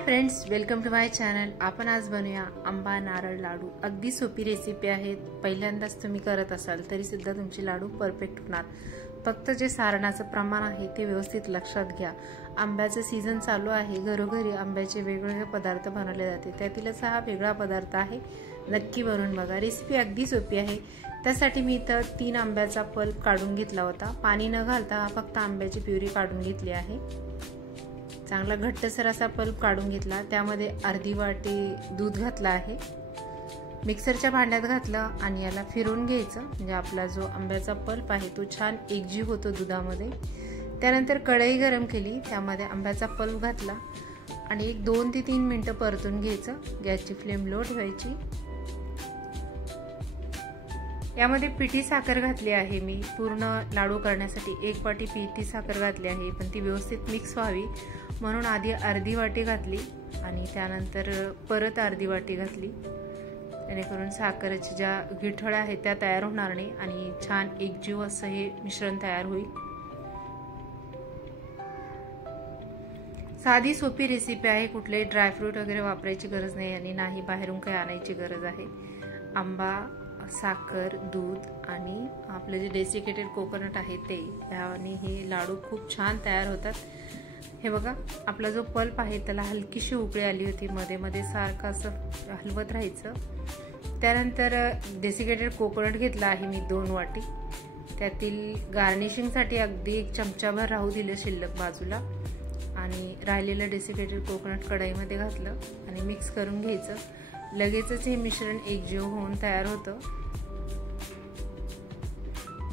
Friends, welcome to my channel. आपण आज बनवूया आंबा नारळ लाडू। अगदी सोपी रेसिपी आहे। पहिल्यांदाच तुम्ही करत असाल तरी सुद्धा तुमचे लाडू परफेक्ट होणार। फक्त जे सारणाचं प्रमाण आहे ते व्यवस्थित लक्षात घ्या। आंब्याचं सीझन चालू आहे, घरोघरी आंब्याचे वेगवेगळे पदार्थ बनवले जाते, त्यातीलच हा वेगळा पदार्थ आहे। नक्की बनवून बघा। रेसिपी अगदी सोपी आहे। त्यासाठी मी इथं 3 आंब्याचा पल्प काढून घेतला होता। पाणी न घालता फक्त आंब्याची प्युरी काढून घेतली आहे। चांगला घट्टसर असा पल्प काढून घेतला। त्यामध्ये अर्धी वाटी दूध घातला आहे। मिक्सरच्या भांड्यात घातलं आणि याला फिरवून घ्यायचं, म्हणजे आपला जो आंब्याचा पल्प आहे तो छान एकजीव होतो दुधामध्ये। त्यानंतर कढई गरम केली, त्यामध्ये आंब्याचा पल्प घातला आणि एक 2 ते 3 मिनिटं परतून घ्यायचं। गॅसची फ्लेम लो ठेवायची। यामध्ये पिठी साखर घातली आहे। मी पूर्ण लाडू करण्यासाठी 1 वाटी पिठी साखर घातली आहे, पण ती व्यवस्थित मिक्स व्हावी म्हणून आधी अर्धी वाटी घातली आणि त्यानंतर परत अर्धी वाटी घातली, जेणेकरून साखरेच्या ज्या गिठळ्या आहेत त्या तयार होणार नाही आणि छान एकजीव असं हे मिश्रण तयार होईल। साधी सोपी रेसिपी आहे। कुठलेही ड्रायफ्रूट वगैरे वापरायची गरज नाही आणि नाही बाहेरून काही आणायची गरज आहे। आंबा, साखर, दूध आणि आपले जे डेसिकेटेड कोकोनट आहे ते, आणि हे लाडू खूप छान तयार होतात। हे बघा, आपला जो पल्प आहे त्याला हलकीशी उकळी आली होती, मध्ये मध्ये सारखं असं हलवत राहायचं। त्यानंतर डेसिकेटेड कोकोनट घेतला आहे मी 2 वाटी। त्यातील गार्निशिंगसाठी अगदी 1 चमचाभर राहू दिलं शिल्लक बाजूला, आणि राहिलेलं डेसिकेटेड कोकोनट कढईमध्ये घातलं आणि मिक्स करून घ्यायचं। लगेचच हे मिश्रण एकजीव होऊन तयार होतं।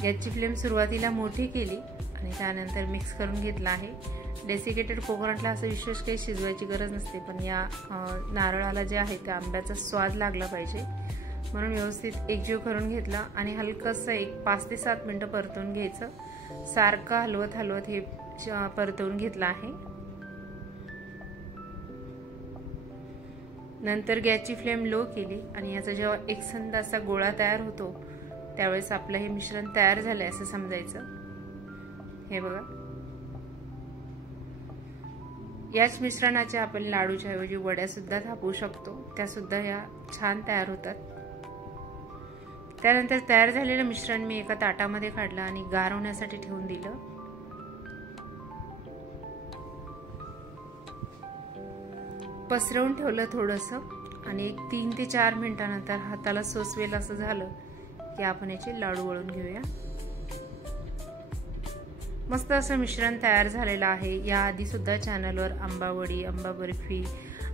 गॅसची फ्लेम सुरुवातीला मोठी केली आणि त्यानंतर मिक्स करून घेतला आहे। डेसिकेटेड कोकोनटला असं विशेष काही शिजवायची गरज नसते, पण या नारळाला जे आहे त्या आंब्याचा स्वाद लागला पाहिजे म्हणून व्यवस्थित एकजीव करून घेतला आणि हलकंसं एक 5 ते 7 मिनिटं परतवून घ्यायचं। सारखं हलवत हलवत हे परतवून घेतलं आहे। नंतर गॅसची फ्लेम लो केली आणि याचा जेव्हा एकसंध असा गोळा तयार होतो त्यावेळेस आपलं हे मिश्रण तयार झालंय असं समजायचं। हे बघा, याच मिश्रणाचे आपण लाडूच्या ऐवजी वड्या सुद्धा थापू शकतो, त्या सुद्धा या छान तयार होतात। त्यानंतर तयार झालेलं मिश्रण मी एका ताटामध्ये काढलं आणि गार होण्यासाठी ठेवून दिलं। पसरवून ठेवलं थोडंसं आणि एक 3 ते 4 मिनिटांनंतर हाताला सोसवेल असं झालं की आपण याचे लाडू वळून घेऊया। मस्त असं मिश्रण तयार झालेलं आहे। याआधी सुद्धा चॅनलवर आंबा वडी, आंबा बर्फी,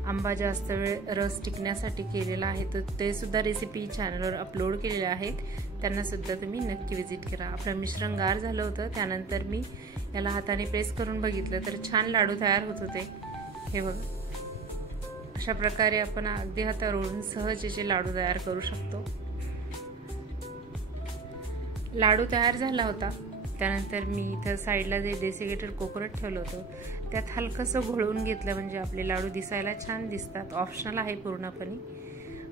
आंबा जास्त वेळ रस टिकण्यासाठी केलेला आहे, तर ते सुद्धा रेसिपी चॅनलवर अपलोड केलेल्या आहेत, त्यांना सुद्धा तुम्ही नक्की विजिट करा। आपलं मिश्रण गार झालं होतं, त्यानंतर मी याला हाताने प्रेस करून बघितलं तर छान लाडू तयार होत होते। हे बघा, अशा प्रकारे आपण अगदी हातावर ओढून सहज याचे लाडू तयार करू शकतो। लाडू तयार झाला होता, त्यानंतर मी इथं साईडला जे डेसिकेटेड कोकोनट ठेवलं होतं त्यात हलकंसं घोळवून घेतलं, म्हणजे आपले लाडू दिसायला छान दिसतात। ऑप्शनल आहे पूर्णपणे,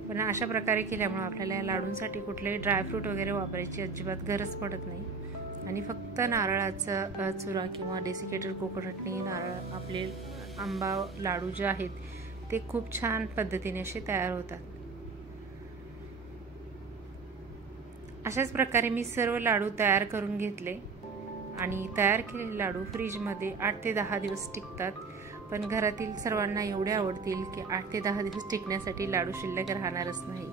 पण अशा प्रकारे केल्यामुळे आपल्याला या लाडूंसाठी कुठलेही ड्रायफ्रूट वगैरे वापरायची अजिबात गरज पडत नाही आणि फक्त नारळाचा चुरा किंवा डेसिकेटेड कोकोनटने नारळ आपले आंबा लाडू जे आहेत ते खूप छान पद्धतीने असे तयार होतात। अशाच प्रकारे मी सर्व लाडू तयार करून घेतले आणि तयार केलेले लाडू फ्रीजमध्ये 8 ते 10 दिवस टिकतात, पण घरातील सर्वांना एवढे आवडतील की 8 ते 10 दिवस टिकण्यासाठी लाडू शिल्लक राहणारच नाही।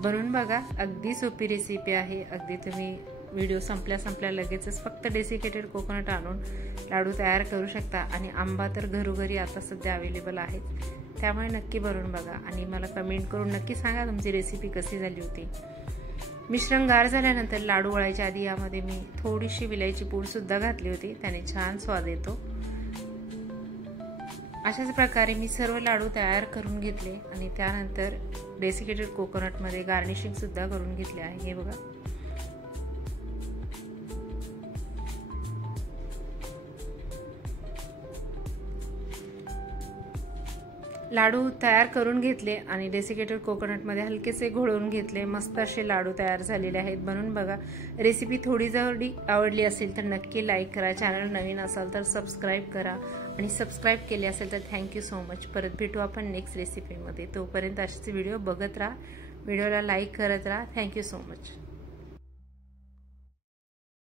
बनवून बघा, अगदी सोपी रेसिपी आहे। अगदी तुम्ही व्हिडिओ संपल्या लगेचच फक्त डेसिकेटेड कोकोनट आणून लाडू तयार करू शकता आणि आंबा तर घरोघरी आता सध्या अवेलेबल आहेत, त्यामुळे नक्की बनवून बघा आणि मला कमेंट करून नक्की सांगा तुमची रेसिपी कशी झाली होती। मिश्रण गार झाल्यानंतर लाडू वळायच्या आधी यामध्ये मी थोडीशी विलायची पूड सुद्धा घातली होती, त्याने छान स्वाद येतो। अशाच प्रकारे मी सर्व लाडू तयार करून घेतले आणि त्यानंतर डेसिकेटेड कोकोनटमध्ये गार्निशिंग सुद्धा करून घेतले आहे। हे बघा, लाडू तयार करून घेतले आणि डेसिकेटेड कोकोनटमध्ये हलकेसे घोळवून घेतले। मस्त असे लाडू तयार झालेले आहेत, बनवून बघा। रेसिपी थोडी जरी आवडली असेल तर नक्की लाईक करा, चॅनल नवीन असाल तर सबस्क्राईब करा आणि सबस्क्राईब केले असेल तर थँक्यू सो मच. परत भेटू आपण नेक्स्ट रेसिपीमध्ये. तोपर्यंत असेच व्हिडिओ बघत राहा, व्हिडिओला लाईक करत राहा. Thank you so much.